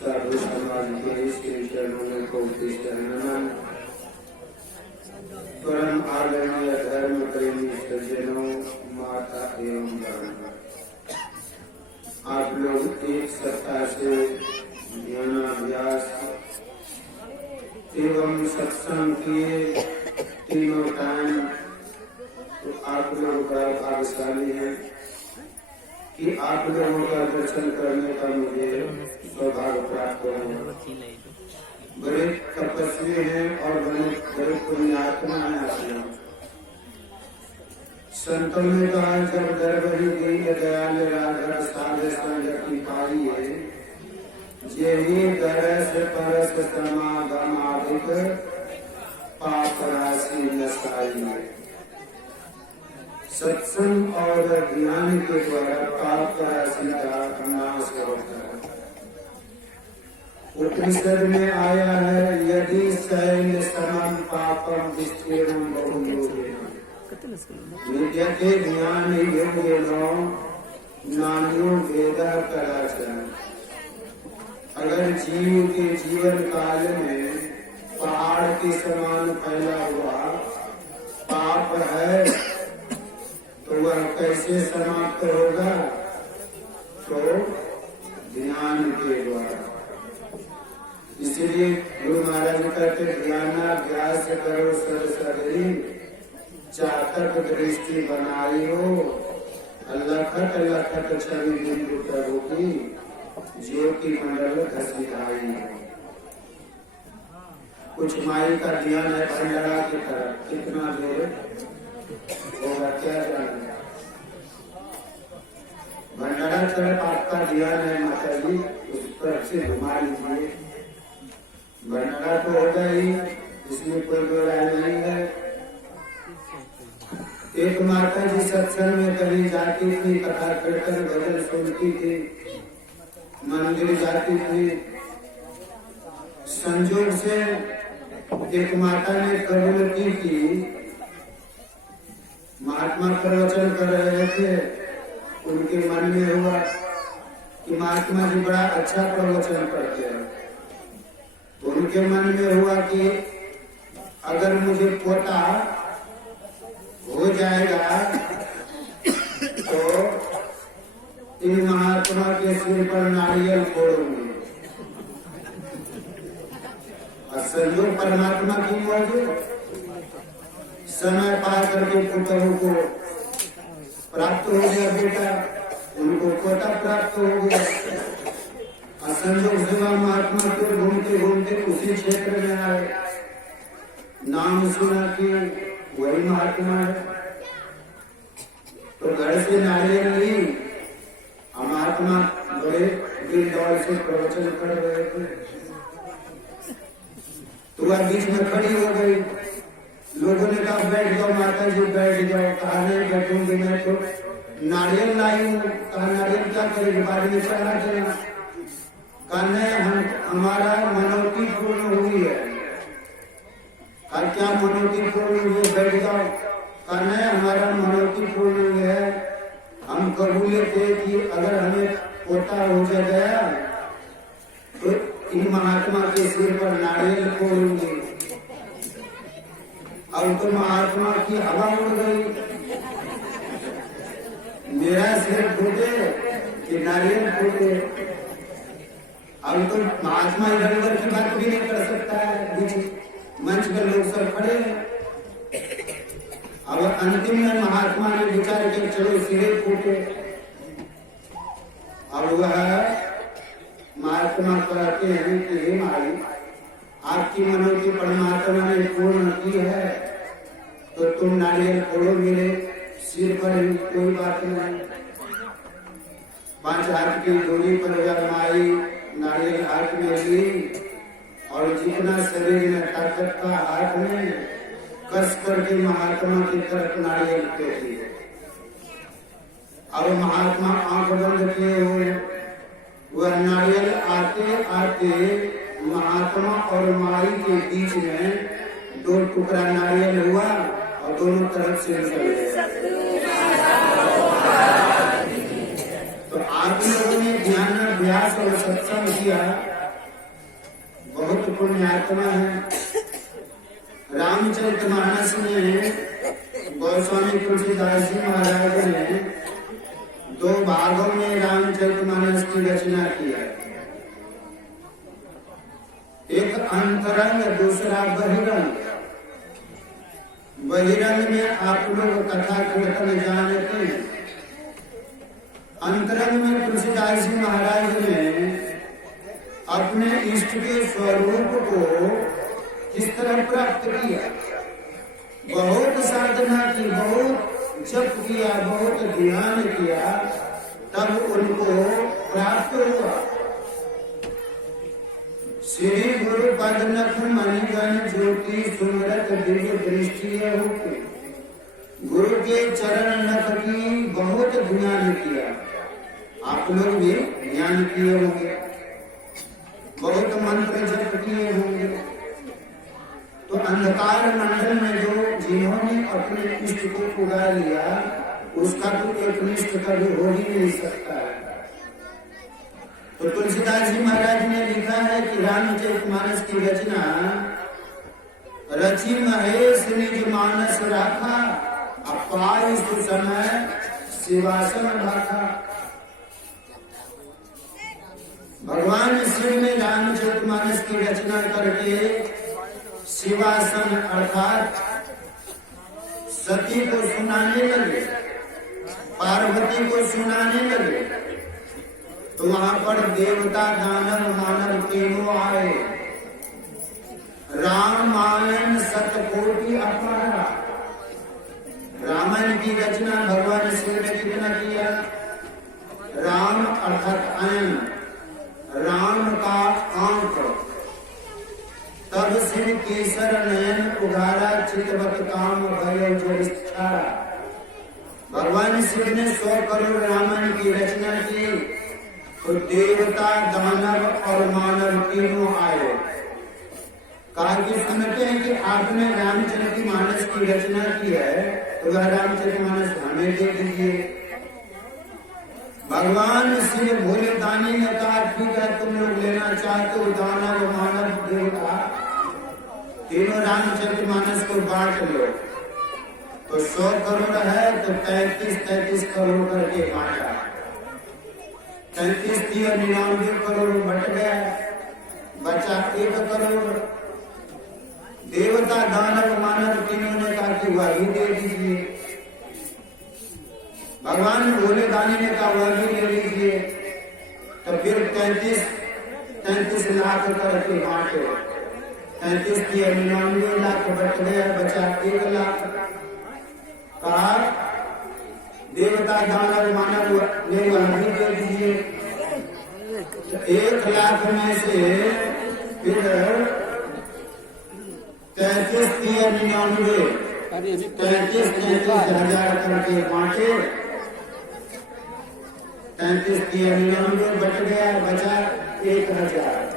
साधु समाज के श्री चरणों में कोटि शरण। परम आदरणीय धर्म प्रेमी सज्जनों, माता एवं बहन, आप लोग एक सप्ताह से ध्यानाभ्यास एवं सत्संग किए तीनों टाइम, तो आप लोग बड़ा भाग्यशाली हैं कि आप लोगों का दर्शन करने का मुझे सौभाग्य प्राप्त हो। बड़े तपस्वी हैं और बड़े पुण्यात्मा हैं आप लोग। संतों ने कहा, जब गर्भ ही दीन दयाल राघव साधे संगति पाई है, यही दरस परस समागम आदिक पाप राशि नसाई है। सत्संग और ज्ञान के द्वारा पाप राशि का नाश होता है। उपनिषद में आया है, यदि शैल समम पापम विस्तीर्णम बहुयोगिनः विद्यते ज्ञान योगिनो नान्यो वेदः कदाचन। अगर जीव के जीवन काल में पहाड़ के समान फैला हुआ पाप है तो वह कैसे समाप्त होगा? तो ज्ञान के द्वारा। इसलिए गुरु महाराज कहते, ज्ञानाभ्यास करो सरसरी, चातक दृष्टि बनाई हो, लखत लखत छवि बिंदु प्रभु की ज्योति मंडल घसीटाई हो। कुछ माई का ध्यान है भंडारा की तरफ, कितना देर होगा क्या जाने। भंडारा तरफ आपका ध्यान है माता जी, उस तरफ से घुमा लीजिए। भंडारा तो होगा ही, इसमें कोई दो राय नहीं है। एक माता जी सत्संग में कभी जाती थी, कथा कीर्तन भजन सुनती थी, मंदिर जाती थी। संजोग से एक माता ने कबूल की कि महात्मा प्रवचन कर रहे थे, उनके मन में हुआ कि महात्मा जी बड़ा अच्छा प्रवचन करते हैं। उनके मन में हुआ कि अगर मुझे पोता हो जाएगा तो इन महात्मा के सिर पर नारियल फोड़ूंगी। और संयोग परमात्मा की मौजूद समय पा करके पुत्रों को प्राप्त हो गया बेटा, उनको पोता प्राप्त हो गया। संयोग सेवा महात्मा को घूमते घूमते उसी क्षेत्र में आए, नाम सुना कि वही महात्मा है। तो घर से नारियल ली, महात्मा बड़े दिल दौड़ से प्रवचन कर रहे थे, तो वह बीच में खड़ी हो गई। लोगों ने कहा बैठ जाओ माता जी, बैठ जाओ। कहा नहीं बैठूंगी, मैं तो नारियल लाई हूँ। कहा नारियल क्या करेगी, बाद में चढ़ा देना। कहा नहीं, हमारा मनोती पूर्ण हुई है। कहा क्या मनोती पूर्ण हुई? बैठ जाओ। कहा नहीं, हमारा मनोती पूर्ण हुई है। हम कबूले थे कि अगर हमें पोता हो गया तो इन महात्मा के सिर पर नारियल फोड़ूंगी। अब तो महात्मा की हवा उड़ गई, मेरा सिर फूटे कि नारियल फूटे। अब तो महात्मा इधर उधर की बात भी नहीं कर सकता है, बीच मंच पर लोग सब खड़े हैं। अब अंतिम में महात्मा ने विचार किया, चलो सिरे फूटे। अब वह महात्मा कहते हैं कि हे माई, आपकी मनोती परमात्मा ने पूर्ण की है तो तुम नारियल फोड़ो मेरे सिर पर, कोई बात नहीं। 5 हाथ की दूरी पर वह माई नारियल चक्का हाथ में कस करके महात्मा की तरफ नारियल फेंक दिए। अब महात्मा आंख बंद किए हुए, वह नारियल आते आते महात्मा और माई के बीच में 2 टुकड़ा नारियल हुआ और दोनों तरफ से निकल गया। तो आप लोगों ने ज्ञान अभ्यास और सत्संग किया, बहुत पुण्यात्मा है। रामचरितमानस में गोस्वामी तुलसीदास जी महाराज ने 2 भागों में रामचरितमानस की रचना की है। एक अंतरंग, दूसरा बहिरंग। बहिरंग में आप लोग कथा कीर्तन जानते हैं। अंतरंग में तुलसीदास जी महाराज ने अपने इष्ट के स्वरूप को किस तरह प्राप्त किया। बहुत साधना की, बहुत जप किया, बहुत ध्यान किया, तब उनको प्राप्त हुआ। श्री गुरु पद नख मणिगण ज्योति सुमरत दिव्य दृष्टि होती। गुरु के चरण नख की बहुत ध्यान किया। आप लोग भी ध्यान किए होंगे, बहुत मंत्र जप किए होंगे। तो अंधकार मंडल में जो जिन्होंने अपने इष्ट को पुगा लिया, उसका तो एक निष्ठ कभी हो ही नहीं सकता है। तो तुलसीदास जी महाराज ने लिखा है कि रामचरितमानस की रचना रचि महेश निज मानस राखा, अपार समय शिवासन भाखा। भगवान शिव ने रामचरितमानस की रचना करके शिवासन अर्थात सती को सुनाने लगे, पार्वती को सुनाने लगे। तो वहां पर देवता दानव मानव तीनों आए। रामायण शतकोटि अपारा। रामायण की रचना भगवान शिव ने कितना किया? राम अर्थात अयन, राम का आंक। तब शिव केसर नयन उघारा, चितवत काम भयो जरिष्ठा। भगवान शिव ने 100 करोड़ रामायण की रचना की, तो देवता दानव और मानव तीनों आए। कहा कि सुनते हैं कि आपने रामचरितमानस की रचना की है, तो वह रामचरितमानस हमें दे दीजिए। भगवान शिव भोले दानी ने कहा ठीक है, तुम लोग लेना चाहते हो, दानव मानव देवता तीनों रामचरितमानस को बांट लो। तो 100 करोड़ है तो 33 करोड़ करके बांटा। 33 दिया 99 करोड़ बट गया, बचा 1 करोड़। देवता दानव मानव तीनों ने कहा कि वह भी दे दीजिए। भगवान भोले दानी ने कहा वह भी ले लीजिए। तो फिर 33 लाख करके बांटे। 33 दिया 99 लाख बट गया, बचा 1 लाख। कहा देवता दानव मानव ने वह भी दे दीजिए। 1 लाख में से फिर 33 दिया 99, 33,000 करके बांटे। 33 दिया 99 बच गया, बचा 1,000।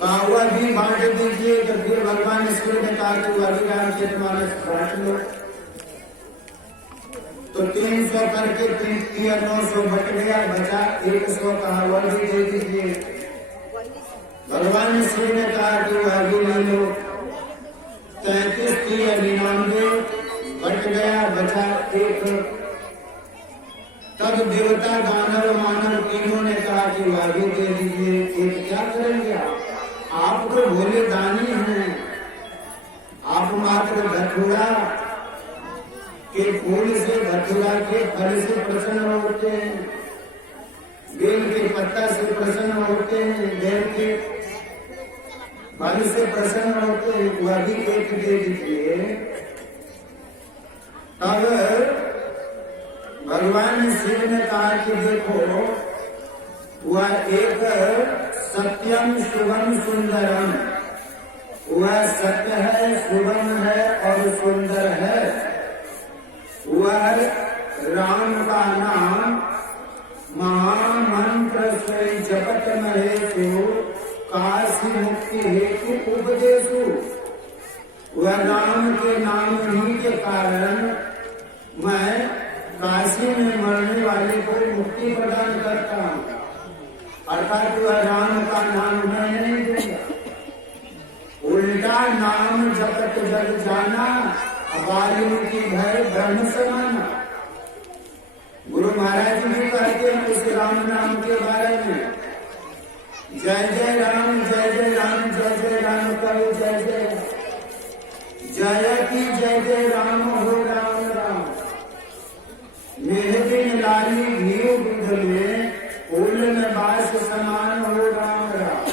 कहा भी बांट दीजिए। तो फिर भगवान शिव ने कहा कि वह भी रामचरितमानस बांट लो। तो 300 करके 900 बच गया, बचा 100। कहा वह भी दे दीजिए। भगवान शिव ने कहा कि वह भी ले लो। 33 दिया 99 बच गया, बचा 1। तब देवता दानव मानव तीनों ने कहा कि वह भी दे दीजिए। एक क्या करेंगे आप तो भोले दानी हैं, आप मात्र धतूरा के फूल से, धतूरा के फल से प्रसन्न होते हैं, बेल के पत्ता से प्रसन्न होते हैं, बेल के फल से प्रसन्न होते हैं। वह भी 1 दे दीजिए। तब भगवान शिव ने कहा कि देखो, वह एक सत्यम शुभम सुंदरम वह सत्य है, शुभम है और सुंदर है। वह राम का नाम महामंत्र से जपत महेशु, काशी मुक्ति हेतु उपदेशु। वह राम के नाम ही के कारण मैं काशी में मरने वाले को मुक्ति प्रदान करता हूँ। अर्थात वह राम का नाम मैं नहीं दूंगा, उल्टा नाम जपत जग जाना, अबालिमुखी भय ब्रह्म समाना। गुरु महाराज भी कहते हैं उस राम नाम के बारे में, जय जय राम जय जय राम जय जय राम करो जय जय राम, जय की जय जय राम हो राम राम। मेह बिन लाली घी दूध में, फूल में बास समान हो राम राम।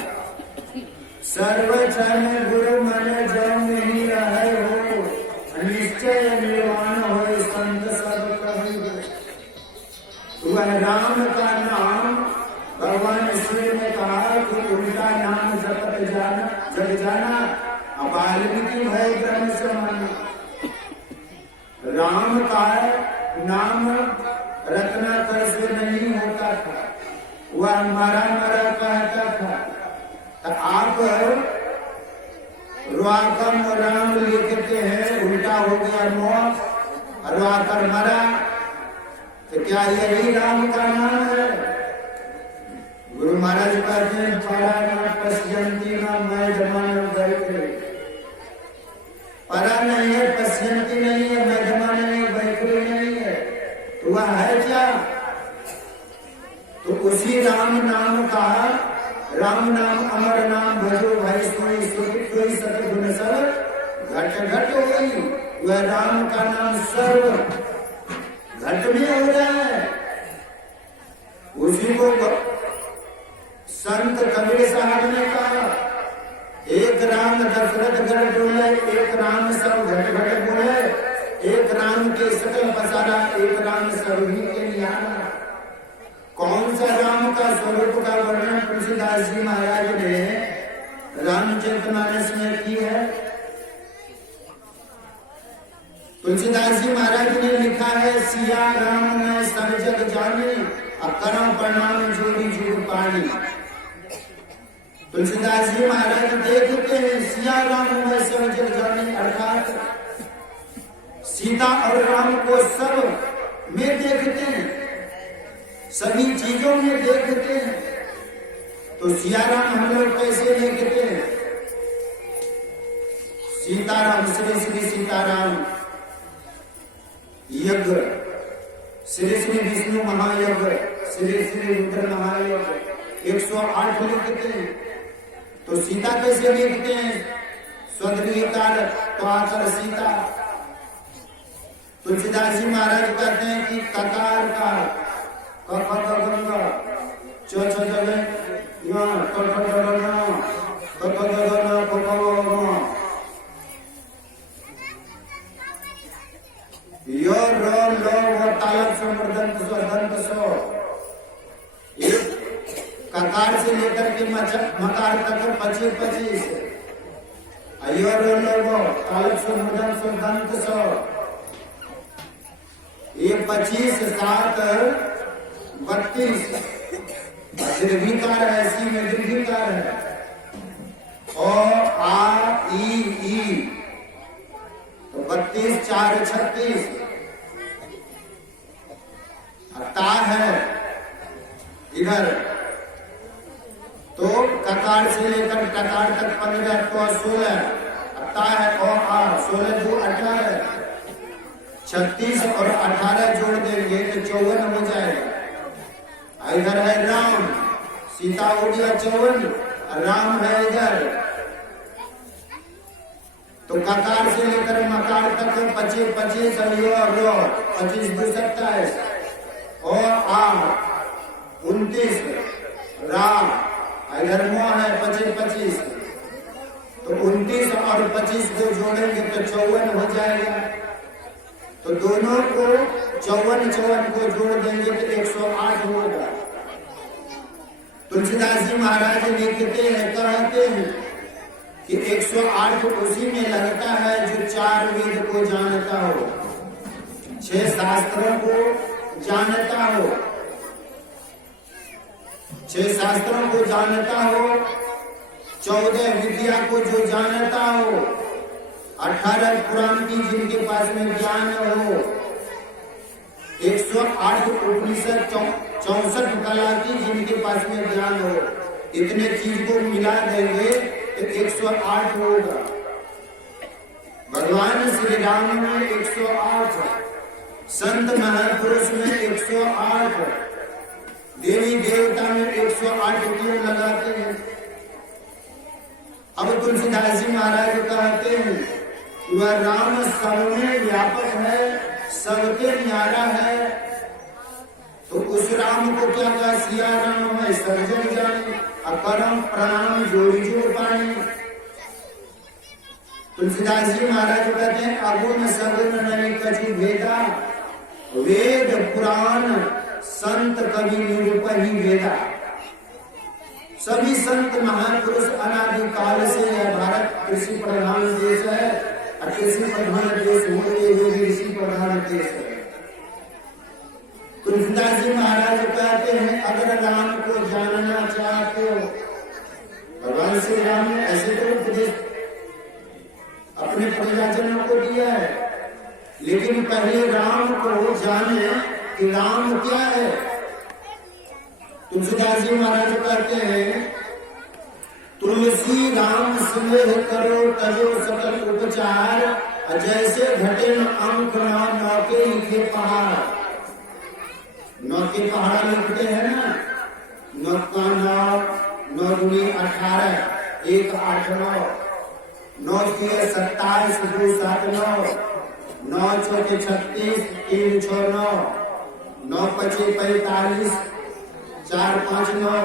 सर्वचरण गुरु मन जम नहीं रहे हो, निश्चय निर्वाण हो संत सब कही। वह राम का नाम भगवान श्री ने कहा कि उल्टा नाम जपत जाना जग जाना, अबालिमुखी भय ब्रह्म समाना। राम का नाम रत्नाकर से नहीं होता था, वह मरा मरा कहता था। तो आप रुआकम राम लिखते हैं, उल्टा हो गया मौत, रुआकर मरा, तो क्या यही राम का नाम है? गुरु महाराज कहते हैं परा न पश्यंती न मैं जमान बैठे। परा नहीं है, पश्यंती नहीं है, मैं जमान नहीं, बैठे नहीं है, तो वह है क्या? तो उसी राम नाम का, राम नाम अमर नाम भजो भाई सोई सोई सतगुण सब घट घट हो गई। वह राम का नाम सर्व घट में हो रहा है। उसी को संत कबीर साहब ने कहा, एक राम दशरथ गढ़ डोले, एक राम सब घट घट बोले, एक राम के सकल पसारा, एक राम सभी के निहारा। कौन सा राम का स्वरूप का वर्णन तुलसीदास जी महाराज ने रामचरितमानस में की है? तुलसीदास जी महाराज ने लिखा है, सिया राम मैं सब जग जानी, करम प्रणाम जोड़ी जोड़ पानी। तुलसीदास जी महाराज देखते हैं सिया राम में सब जग जानी, अर्थात सीता और राम को सब में देखते हैं, सभी चीजों में देखते हैं। तो सियाराम हम लोग कैसे देखते हैं? सीताराम श्री श्री सीताराम यज्ञ, श्री श्री विष्णु महायज्ञ, श्री श्री रुद्र महायज्ञ 108 लिखते हैं। तो सीता कैसे देखते हैं? स्वगृह काल तो आकर सीता। तुलसीदास जी महाराज कहते हैं कि ककार का गंगा ककार से लेकर के मकार तक 25-25 ये 25 7 32 दीर्घिकार है, सी में दीर्घिकार है, और आ ई तो 32 4 36 ता है इधर। तो ककार से लेकर टकार तक 15 तो 16 ता है, और आ 16 2 18 36 और 18 जोड़ देंगे तो 54 हो जाएगा। इधर है राम, सीता हो गया 54, राम है इधर। तो ककार से लेकर मकार तक 25-25 और 25 2 27 और आ 29 राम, इधर मोह है 25-25, तो 29 और 25 को जोड़ेंगे तो 54 हो जाएगा। तो दोनों को 54 को जोड़ देंगे तो 108 होगा। तुलसीदास जी महाराज लिखते हैं, कहते हैं कि 108 108 उसी में लगता है जो 4 वेद को जानता हो, 6 शास्त्रों को जानता हो, 6 शास्त्रों को जानता हो, 14 विद्या को जो जानता हो, 18 पुराण की जिनके पास में ज्ञान हो, 108 उपनिषद 64 कला की जिनके पास में ज्ञान हो, इतने चीज को मिला देंगे तो 108 होगा। भगवान श्री राम में 108, संत महापुरुष में 108, देवी देवता में 108 क्यों लगाते हैं? अब तुलसीदास जी महाराज कहते हैं वह राम सब में व्यापक है, सबके न्यारा है, तो उस राम को क्या कहा? सिया राम है सर्जन जाने, अकरम प्रणाम जोड़ी जोड़ पानी। तुलसीदास जी महाराज कहते हैं अगुण सगुण नहीं कछु भेदा, वेद पुराण संत कवि निरूपहि वेदा। सभी संत महापुरुष अनादि काल से यह भारत कृषि प्रधान देश है, और कृषि प्रधान देश होते हुए भी कृषि प्रधान देश है। तुलसीदास जी महाराज कहते हैं अगर राम को जानना चाहते हो, भगवान श्री राम ने ऐसे तो उपदेश अपने प्रजाजनों को दिया है, लेकिन पहले राम को जाने कि राम क्या है। तुलसीदास जी महाराज कहते हैं तुलसी राम स्नेह करो तजो सकल उपचार, जैसे घटे न अंक नाम नौके लिखे पहाड़। नौके पहाड़ लिखते हैं ना, 9 का 9 दूनी 18, 1 8 9, 9 के 27 2 7 9, 9 चौके 36 3 6 9, 9 पचे 45 4 5 9,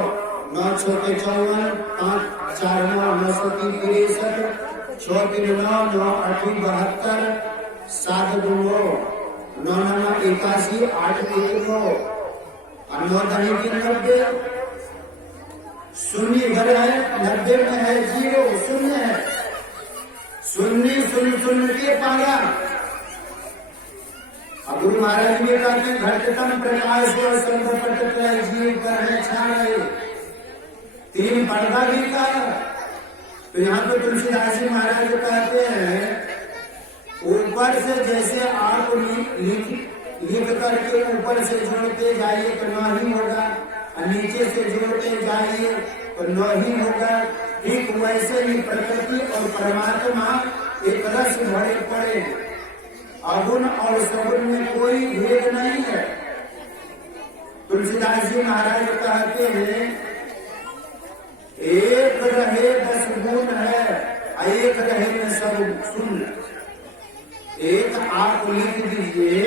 9 चौके 54 5 4 9, 9 सौ 63 6 3 9, 9 8 72 7 2 9, 9 9 81 8 1 9, और 9 दही की 90, शून्य घर है, 90 में है 0, शून्य है, शून्य शून्य शून्य के पाया। अब गुरु महाराज ने कहते हैं घटतम प्रकाश और संपट जीव पर है छा रहे, 3 पर्दा भी का। तो यहाँ पे तुलसीदास जी महाराज कहते हैं ऊपर से जैसे आप लिख करके ऊपर से जोड़ते जाइए तो न ही होगा, और नीचे से जोड़ते जाइए तो न ही होगा। ठीक वैसे ही प्रकृति और परमात्मा एक रस भरे पड़े, अगुण और सगुण में कोई भेद नहीं है। तुलसीदास जी महाराज कहते हैं एक रहे 10 गुण है, एक रहे न सब शून्य। एक आप लिख दीजिए,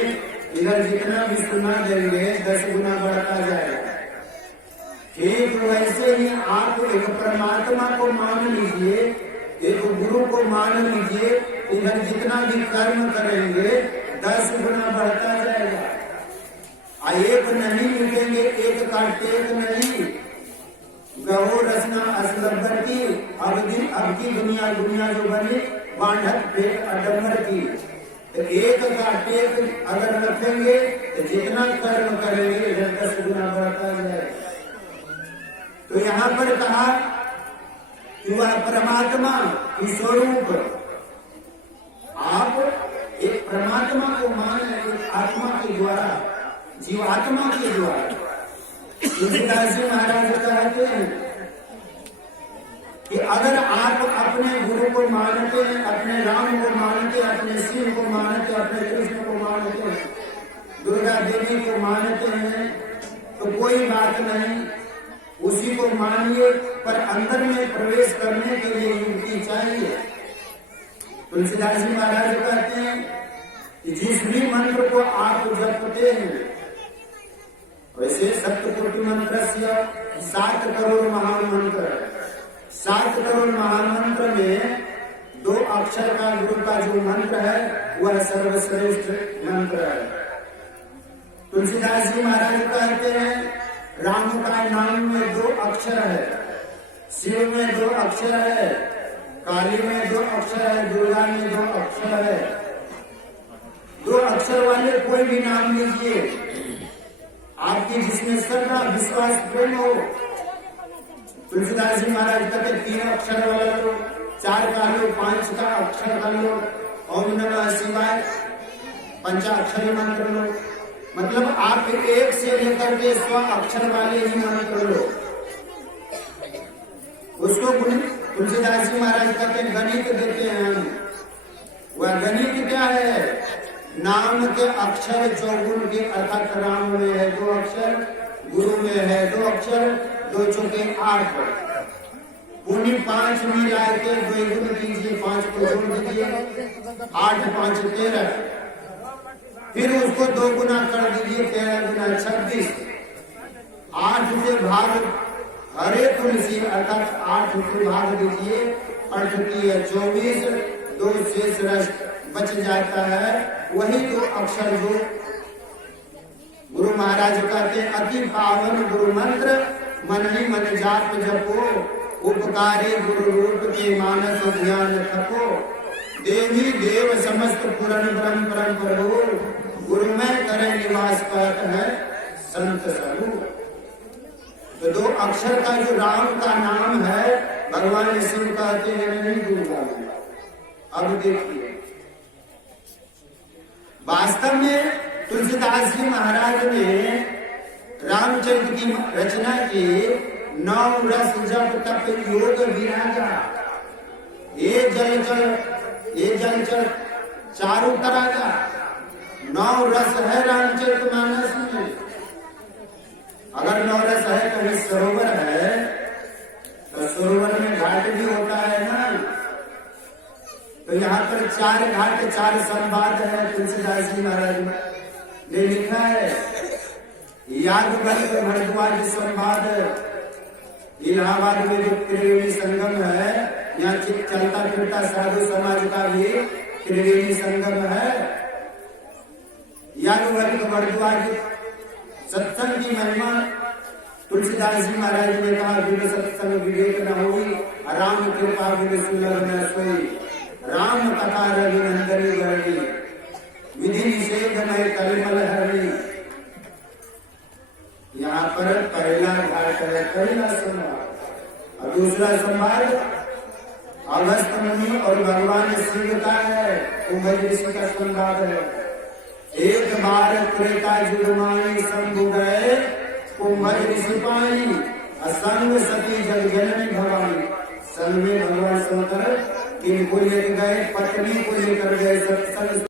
इधर जितना भी सुना देंगे 10 गुना बढ़ता जाएगा। ठीक वैसे ही आप एक परमात्मा को मान लीजिए, एक गुरु को मान लीजिए, इधर जितना भी कर्म करेंगे 10 गुना बढ़ता जाएगा। एक नहीं लिखेंगे, एक का टेक नहीं, गहो रचना असलबर की, अब की दुनिया जो बनी बांधक पेट अडम्बर की। तो एक का टेक अगर रखेंगे तो जितना कर्म करेंगे इधर 10 गुना बढ़ता जाएगा। तो यहाँ पर कहा कि वह परमात्मा की स्वरूप, आप एक परमात्मा को मान लें आत्मा के द्वारा, जीवात्मा के द्वारा। तुलसीदास जी महाराज कहते हैं कि अगर आप अपने गुरु को मानते हैं, अपने राम को मानते, अपने शिव को मानते, अपने कृष्ण को मानते, दुर्गा देवी को मानते हैं, तो कोई बात नहीं, उसी को मानिए, पर अंदर में प्रवेश करने के लिए युक्ति चाहिए। तुलसीदास जी महाराज कहते हैं कि जिस भी मंत्र को आप जपते हैं, वैसे सप्तकोटि मंत्र 7 करोड़ महामंत्र, 7 करोड़ महामंत्र में 2 अक्षर का गुरु का जो मंत्र है वह सर्वश्रेष्ठ मंत्र है। तुलसीदास जी महाराज कहते हैं राम का नाम में 2 अक्षर है, शिव में 2 अक्षर है, काली में 2 अक्षर है, दुर्गा में 2 अक्षर है। 2 अक्षर वाले कोई भी नाम लीजिए, आपकी जिसमें श्रद्धा विश्वास प्रेम हो। तुलसीदास जी महाराज कहते 3 अक्षर वाला लो, 4 का लो, 5 का अक्षर का लो, ओम नमः शिवाय पंचाक्षरी मंत्र लो। मतलब आप 1 से लेकर के 100 अक्षर वाले ही मंत्र लो। उसको तुलसीदास जी महाराज कहते गणित देते हैं हम। वह गणित क्या है? नाम के अक्षर चौगुन के अर्थात राम में है 2 अक्षर, गुरु में है 2 अक्षर, 2 चौके 8, पुण्य 5 मिला के 2 गुण कीजिए, 5 को जोड़ दीजिए, 8 5 13, फिर उसको 2 गुना कर दीजिए, 13 गुना 36, 8 से भाग हरे तुलसी अर्थात 8 से भाग दीजिए, 8 की 24, 2 शेष रस बच जाता है। वही 2 अक्षर जो गुरु महाराज कहते अति पावन गुरु मंत्र, मन ही मन जाप जपो, उपकारी गुरु रूप के मानस ध्यान थको, देवी देव समस्त पुरन ब्रह्म परम प्रभु, गुरु में करे निवास कहत है संत स्वरूप। तो 2 अक्षर का जो राम का नाम है, भगवान शिव कहते हैं नहीं दुर्गा में। अब देखिए वास्तव में तुलसीदास जी महाराज ने रामचंद्र की रचना की 9 रस जप तप योग विराजा, ये जल चल चारों तरह का 9 रस है रामचरितमानस में। अगर 9 रस है, कहीं सरोवर है तो सरोवर में घाट भी होता है ना। तो यहाँ पर 4 घाट 4 संवाद है। तुलसीदास जी महाराज ने लिखा है याज्ञवल्क्य भारद्वाज संवाद। इलाहाबाद में जो त्रिवेणी संगम है, यहाँ चलता फिरता साधु समाज का भी त्रिवेणी संगम है। याज्ञवल्क्य भारद्वाज सत्संग की महिमा तुलसीदास जी महाराज ने कहा बिन सत्संग विवेक न होई, राम कृपा बिन सुलभ न सोई, राम कथा रघुनंदनी गढ़ी, विधि निषेध में कलिमल हरि। यहाँ पर पहला घाट है पहला संवाद, और दूसरा संवाद अगस्त मुनि और भगवान शिव का है, कुंभ ऋषि का संवाद है। एक बार त्रेता जुगमाई शंभु गए, कुंभ ऋषि पाई, असंग सती जग जननी भवानी। संग में भगवान शंकर किनको लेकर गए? पत्नी को लेकर गए। सत्संग